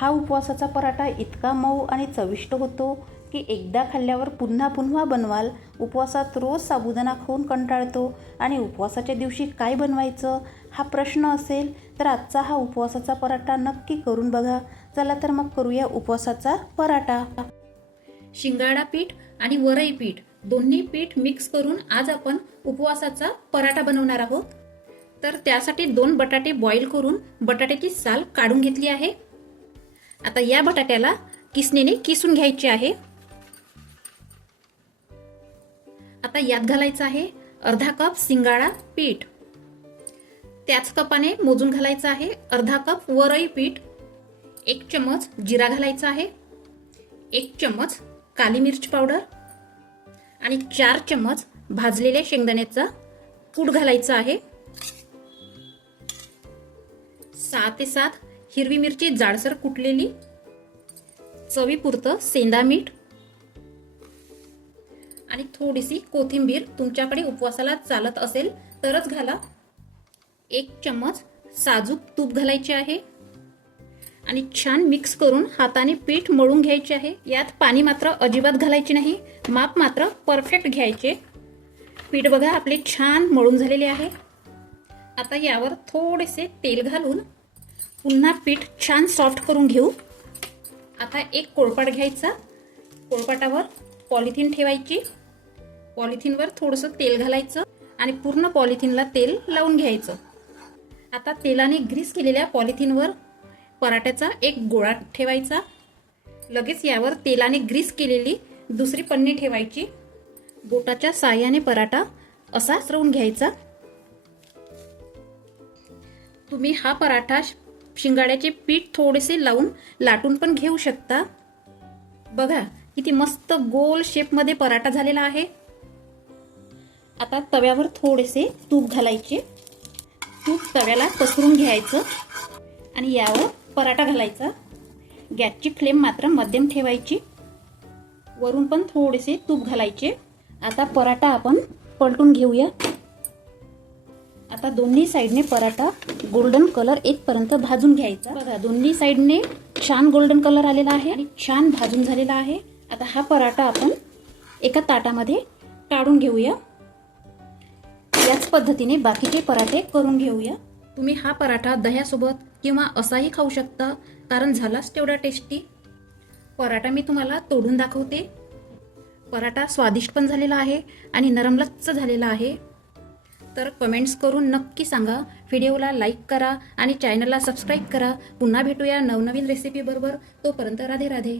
हा उपवासाचा पराठा इतका मऊ आणि चविष्ट होतो की एकदा खाल्ल्यावर पुन्हा पुन्हा बनवाल। उपवासात रोज साबुदाणा खाऊन कंटाळतो आणि उपवासाच्या दिवशी काय बनवायचं हा प्रश्न असेल तर आजचा हा उपवासाचा पराठा नक्की करून बघा। चला तर मग करूया उपवासाचा पराठा। शिंगाडा पीठ आणि वरई पीठ दोन्ही पीठ मिक्स करून आज आपण उपवासाचा पराठा बनवणार आहोत। तर त्यासाठी 2 बटाटे बॉईल करून बटाट्याची साल काढून घेतली आहे। आता या बटाट्याला किसणीने किसून घ्यायचे आहे। आता यात घालायचं आहे अर्धा कप शिंगाडा पीठ, त्याच कपाने मोजून घालायचं आहे अर्धा कप वरई पीठ, 1 चम्मच जिरा घालायचा आहे, 1 चम्मच काली मिर्च पावडर आणि 4 चम्मच भाजलेल्या शेंगदाण्याचा कूट घालायचा आहे। 6 ते 7 हिरवी मिरची जाडसर कुटलेली, चवीपुरतं सेंधा मीठ आणि थोडीशी कोथिंबीर तुमच्याकडे उपवासाला चालत असेल तरच घाला। 1 चम्मच साजूक तूप घालायचे आहे आणि छान मिक्स करून हाताने पीठ मळून घ्यायचे आहे। यात पाणी मात्र अजिबात घालायचे नाही, माप मात्र परफेक्ट घ्यायचे। पीठ बघा आपले छान मळून झालेले आहे। आता यावर थोडेसे तेल घालून पुन्हा पीठ छान सॉफ्ट करून घेऊ। आता एक पोळपाट घ्यायचा, पोळपाटावर पॉलिथिन ठेवायची, पॉलिथिनवर थोडंसं तेल घालायचं आणि पूर्ण पॉलिथिनला तेल लावून घ्यायचं। आता तेलाने ग्रीस केलेल्या पॉलिथिनवर पराठ्याचा एक गोळा ठेवायचा, लगेच यावर तेलाने ग्रीस केलेली दुसरी पन्नी ठेवायची, बोटाच्या साहाय्याने पराठा असा पसरवून घ्यायचा। तुम्ही हा पराठा शिंगाड्याचे पीठ थोडेसे लावून लाटून पण घेऊ शकता। बघा किती मस्त गोल शेप मध्ये पराठा झालेला आहे। आता तव्यावर थोडेसे तूप घालायचे, तूप तव्याला पसरून घ्यायचं आणि यावर पराठा घालायचा। गॅसची फ्लेम मात्र मध्यम ठेवायची, वरून पण थोडेसे तूप घालायचे। आता पराठा आपण पलटून घेऊया। आता दोन्ही साइडने पराठा गोल्डन कलर येईपर्यंत भाजून घ्यायचा। बघा दोन्ही साइडने छान गोल्डन कलर आलेला आहे आणि छान भाजून झालेला आहे। आता हा पराठा आपण एका ताटामध्ये काढून घेऊया। याच पद्धतीने बाकीचे पराठे करून घेऊया। तुम्ही हा पराठा दह्यासोबत किंवा असाही खाऊ शकता, कारण झालाच तेवढा टेस्टी। पराठा मी तुम्हाला तोडून दाखवते। पराठा स्वादिष्ट पण झालेला आहे आणि नरमलच्च झालेला आहे। तर कमेंट्स करून नक्की सांगा, व्हिडिओला लाईक करा आणि चॅनलला सबस्क्राईब करा। पुन्हा भेटूया नवनवीन रेसिपी बरोबर, तोपर्यंत राधे राधे।